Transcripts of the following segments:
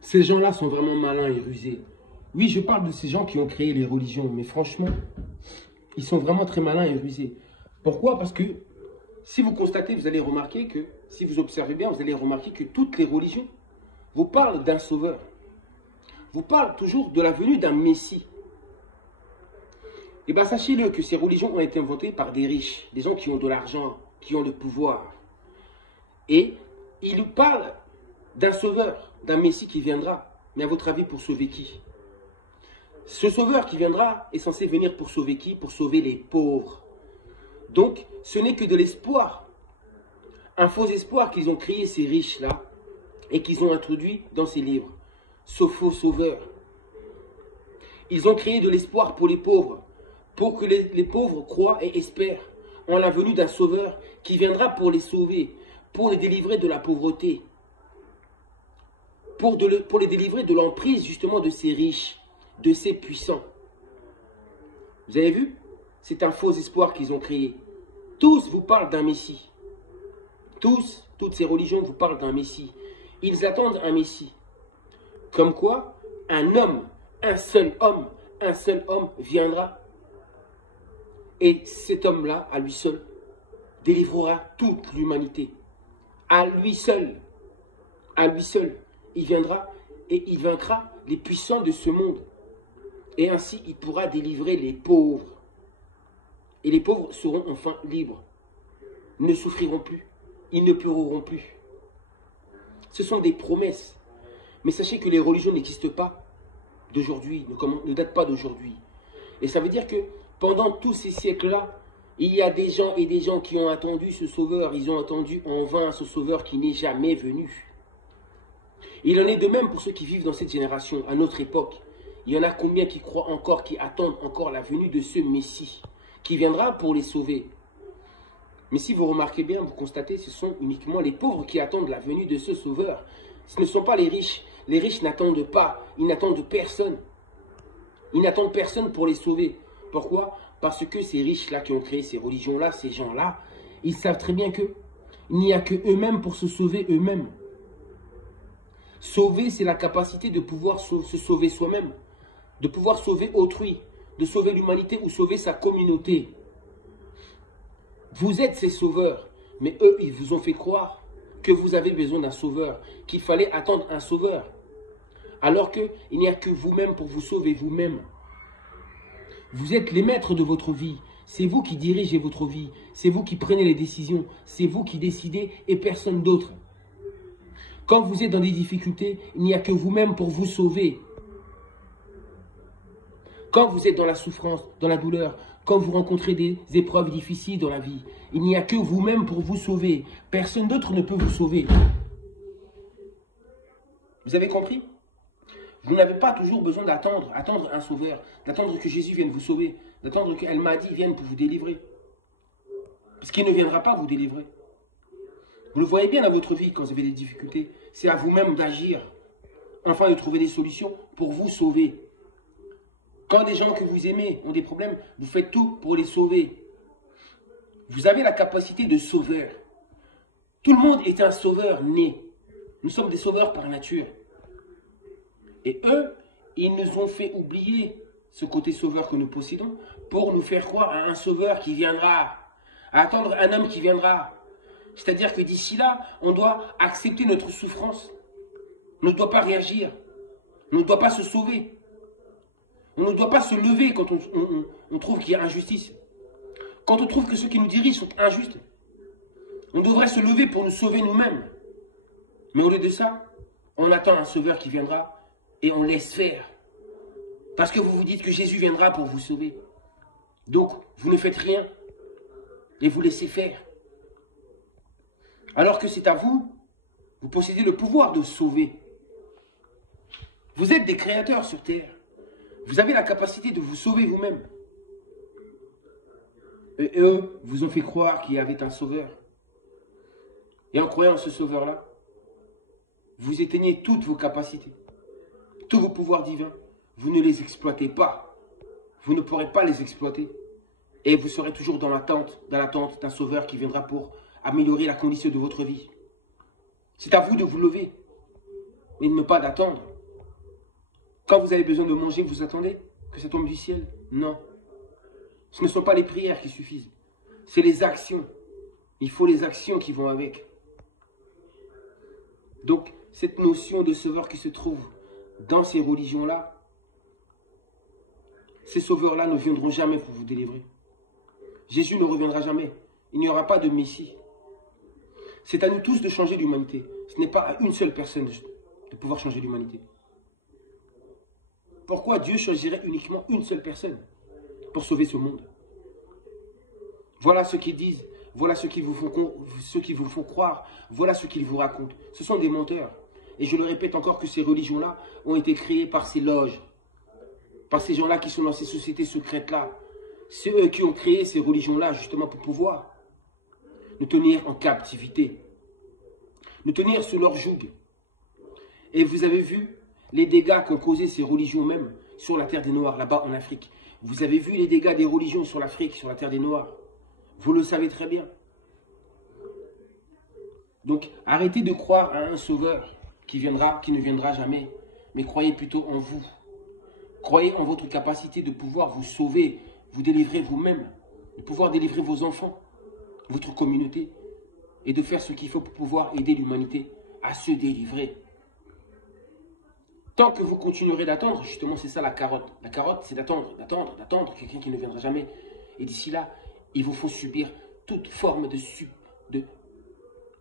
Ces gens-là sont vraiment malins et rusés. Oui, je parle de ces gens qui ont créé les religions, mais franchement, ils sont vraiment très malins et rusés. Pourquoi? Parce que si vous constatez, vous allez remarquer que, si vous observez bien, vous allez remarquer que toutes les religions vous parlent d'un sauveur. Vous parlent toujours de la venue d'un Messie. Et bien sachez-le que ces religions ont été inventées par des riches, des gens qui ont de l'argent, qui ont le pouvoir. Et ils nous parlent d'un sauveur, d'un Messie qui viendra. Mais à votre avis, pour sauver qui? Ce sauveur qui viendra est censé venir pour sauver qui? Pour sauver les pauvres. Donc, ce n'est que de l'espoir. Un faux espoir qu'ils ont créé, ces riches-là, et qu'ils ont introduit dans ces livres. Ce faux sauveur. Ils ont créé de l'espoir pour les pauvres, pour que les pauvres croient et espèrent en la venue d'un sauveur qui viendra pour les sauver, pour les délivrer de la pauvreté, pour les délivrer de l'emprise justement de ces riches, de ces puissants. Vous avez vu? C'est un faux espoir qu'ils ont créé. Tous vous parlent d'un Messie. Toutes ces religions vous parlent d'un Messie. Ils attendent un Messie. Comme quoi, un seul homme viendra. Et cet homme-là, à lui seul, délivrera toute l'humanité. À lui seul, il viendra et il vaincra les puissants de ce monde. Et ainsi, il pourra délivrer les pauvres. Et les pauvres seront enfin libres. Ils ne souffriront plus. Ils ne pleureront plus. Ce sont des promesses. Mais sachez que les religions n'existent pas d'aujourd'hui, ne datent pas d'aujourd'hui. Et ça veut dire que pendant tous ces siècles-là, il y a des gens et des gens qui ont attendu ce sauveur. Ils ont attendu en vain ce sauveur qui n'est jamais venu. Il en est de même pour ceux qui vivent dans cette génération, à notre époque. Il y en a combien qui croient encore, qui attendent encore la venue de ce Messie, qui viendra pour les sauver. Mais si vous remarquez bien, vous constatez, ce sont uniquement les pauvres qui attendent la venue de ce sauveur. Ce ne sont pas les riches. Les riches n'attendent pas, ils n'attendent personne. Ils n'attendent personne pour les sauver. Pourquoi? Parce que ces riches-là qui ont créé ces religions-là, ces gens-là, ils savent très bien qu'il n'y a que eux-mêmes pour se sauver eux-mêmes. Sauver, c'est la capacité de pouvoir se sauver soi-même, de pouvoir sauver autrui, de sauver l'humanité ou sauver sa communauté. Vous êtes ces sauveurs, mais eux, ils vous ont fait croire que vous avez besoin d'un sauveur, qu'il fallait attendre un sauveur. Alors qu'il n'y a que vous-même pour vous sauver vous-même. Vous êtes les maîtres de votre vie. C'est vous qui dirigez votre vie. C'est vous qui prenez les décisions. C'est vous qui décidez et personne d'autre. Quand vous êtes dans des difficultés, il n'y a que vous-même pour vous sauver. Quand vous êtes dans la souffrance, dans la douleur, quand vous rencontrez des épreuves difficiles dans la vie, il n'y a que vous-même pour vous sauver. Personne d'autre ne peut vous sauver. Vous avez compris? Vous n'avez pas toujours besoin attendre un sauveur, d'attendre que Jésus vienne vous sauver, d'attendre qu'El Mahdi vienne pour vous délivrer. Parce qu'il ne viendra pas vous délivrer. Vous le voyez bien dans votre vie quand vous avez des difficultés. C'est à vous-même d'agir, enfin de trouver des solutions pour vous sauver. Quand des gens que vous aimez ont des problèmes, vous faites tout pour les sauver. Vous avez la capacité de sauveur. Tout le monde est un sauveur né. Nous sommes des sauveurs par nature. Et eux, ils nous ont fait oublier ce côté sauveur que nous possédons pour nous faire croire à un sauveur qui viendra, à attendre un homme qui viendra. C'est-à-dire que d'ici là, on doit accepter notre souffrance. On ne doit pas réagir. On ne doit pas se sauver. On ne doit pas se lever quand on trouve qu'il y a injustice. Quand on trouve que ceux qui nous dirigent sont injustes. On devrait se lever pour nous sauver nous-mêmes. Mais au lieu de ça, on attend un sauveur qui viendra et on laisse faire. Parce que vous vous dites que Jésus viendra pour vous sauver. Donc, vous ne faites rien et vous laissez faire. Alors que c'est à vous, vous possédez le pouvoir de sauver. Vous êtes des créateurs sur terre. Vous avez la capacité de vous sauver vous-même. Et eux vous ont fait croire qu'il y avait un sauveur. Et en croyant en ce sauveur-là, vous éteignez toutes vos capacités, tous vos pouvoirs divins. Vous ne les exploitez pas. Vous ne pourrez pas les exploiter. Et vous serez toujours dans l'attente d'un sauveur qui viendra pour améliorer la condition de votre vie. C'est à vous de vous lever, mais ne pas d'attendre. Quand vous avez besoin de manger, vous attendez que ça tombe du ciel? Non. Ce ne sont pas les prières qui suffisent. C'est les actions. Il faut les actions qui vont avec. Donc, cette notion de sauveur qui se trouve dans ces religions-là, ces sauveurs-là ne viendront jamais pour vous délivrer. Jésus ne reviendra jamais. Il n'y aura pas de Messie. C'est à nous tous de changer l'humanité. Ce n'est pas à une seule personne de pouvoir changer l'humanité. Pourquoi Dieu choisirait uniquement une seule personne pour sauver ce monde? Voilà ce qu'ils disent. Voilà ce qu'ils vous font croire. Voilà ce qu'ils vous racontent. Ce sont des menteurs. Et je le répète encore que ces religions-là ont été créées par ces loges. Par ces gens-là qui sont dans ces sociétés secrètes-là. C'est eux qui ont créé ces religions-là justement pour pouvoir nous tenir en captivité. Nous tenir sous leur joug. Et vous avez vu les dégâts qu'ont causé ces religions même sur la terre des Noirs, là-bas en Afrique. Vous avez vu les dégâts des religions sur l'Afrique, sur la terre des Noirs. Vous le savez très bien. Donc, arrêtez de croire à un sauveur qui ne viendra jamais. Mais croyez plutôt en vous. Croyez en votre capacité de pouvoir vous sauver, vous délivrer vous-même, de pouvoir délivrer vos enfants, votre communauté, et de faire ce qu'il faut pour pouvoir aider l'humanité à se délivrer. Tant que vous continuerez d'attendre, justement, c'est ça la carotte. La carotte, c'est d'attendre quelqu'un qui ne viendra jamais. Et d'ici là, il vous faut subir toute forme de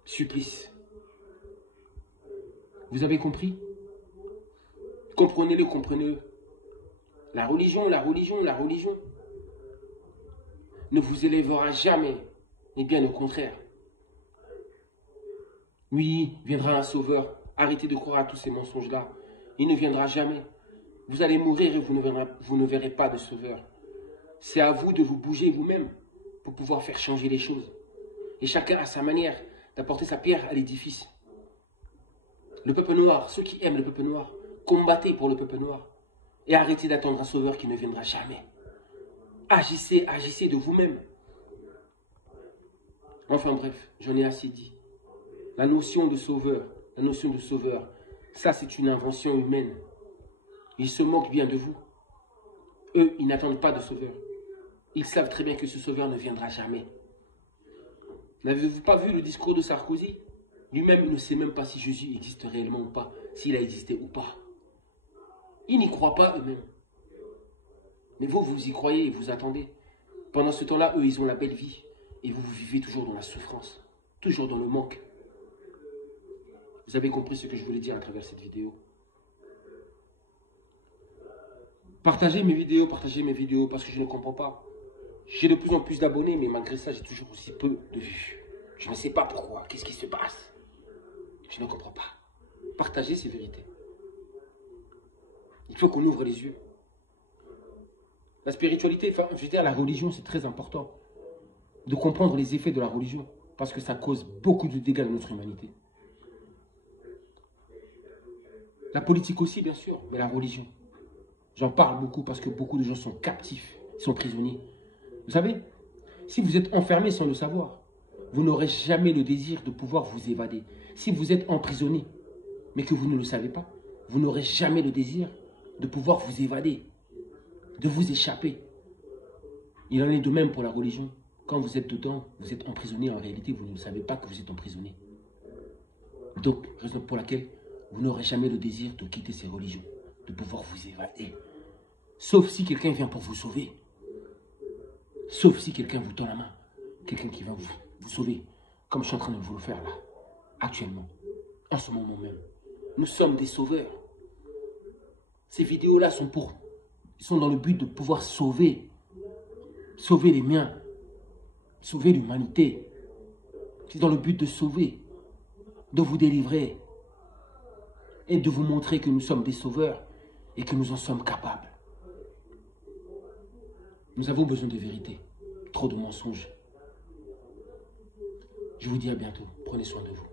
supplice. Vous avez compris? Comprenez-le, comprenez-le. La religion ne vous élèvera jamais, et bien au contraire. Oui, viendra un sauveur. Arrêtez de croire à tous ces mensonges-là. Il ne viendra jamais. Vous allez mourir et vous ne verrez pas de sauveur. C'est à vous de vous bouger vous-même pour pouvoir faire changer les choses. Et chacun a sa manière d'apporter sa pierre à l'édifice. Le peuple noir, ceux qui aiment le peuple noir, combattez pour le peuple noir. Et arrêtez d'attendre un sauveur qui ne viendra jamais. Agissez de vous-même. Enfin bref, j'en ai assez dit. La notion de sauveur, ça c'est une invention humaine. Ils se moquent bien de vous. Eux, ils n'attendent pas de sauveur. Ils savent très bien que ce sauveur ne viendra jamais. N'avez-vous pas vu le discours de Sarkozy? Lui-même, il ne sait même pas si Jésus existe réellement ou pas, s'il a existé ou pas. Ils n'y croient pas eux-mêmes. Mais vous, vous y croyez et vous attendez. Pendant ce temps-là, eux, ils ont la belle vie. Et vous, vous vivez toujours dans la souffrance, toujours dans le manque. Vous avez compris ce que je voulais dire à travers cette vidéo. Partagez mes vidéos parce que je ne comprends pas. J'ai de plus en plus d'abonnés, mais malgré ça, j'ai toujours aussi peu de vues. Je ne sais pas pourquoi. Qu'est-ce qui se passe? Je ne comprends pas. Partagez ces vérités. Il faut qu'on ouvre les yeux. La spiritualité, enfin, je veux dire, la religion, c'est très important. De comprendre les effets de la religion. Parce que ça cause beaucoup de dégâts dans notre humanité. La politique aussi, bien sûr, mais la religion. J'en parle beaucoup parce que beaucoup de gens sont captifs, sont prisonniers. Vous savez, si vous êtes enfermé sans le savoir, vous n'aurez jamais le désir de pouvoir vous évader. Si vous êtes emprisonné, mais que vous ne le savez pas, vous n'aurez jamais le désir de pouvoir vous évader, de vous échapper. Il en est de même pour la religion. Quand vous êtes dedans, vous êtes emprisonné. En réalité, vous ne savez pas que vous êtes emprisonné. Donc, raison pour laquelle vous n'aurez jamais le désir de quitter ces religions, de pouvoir vous évader. Sauf si quelqu'un vient pour vous sauver. Sauf si quelqu'un vous tend la main. Quelqu'un qui vient vous sauver. Comme je suis en train de vous le faire là. Actuellement. En ce moment même. Nous sommes des sauveurs. Ces vidéos-là sont dans le but de pouvoir sauver. Sauver les miens. Sauver l'humanité. C'est dans le but de sauver. De vous délivrer. Et de vous montrer que nous sommes des sauveurs. Et que nous en sommes capables. Nous avons besoin de vérité. Trop de mensonges. Je vous dis à bientôt. Prenez soin de vous.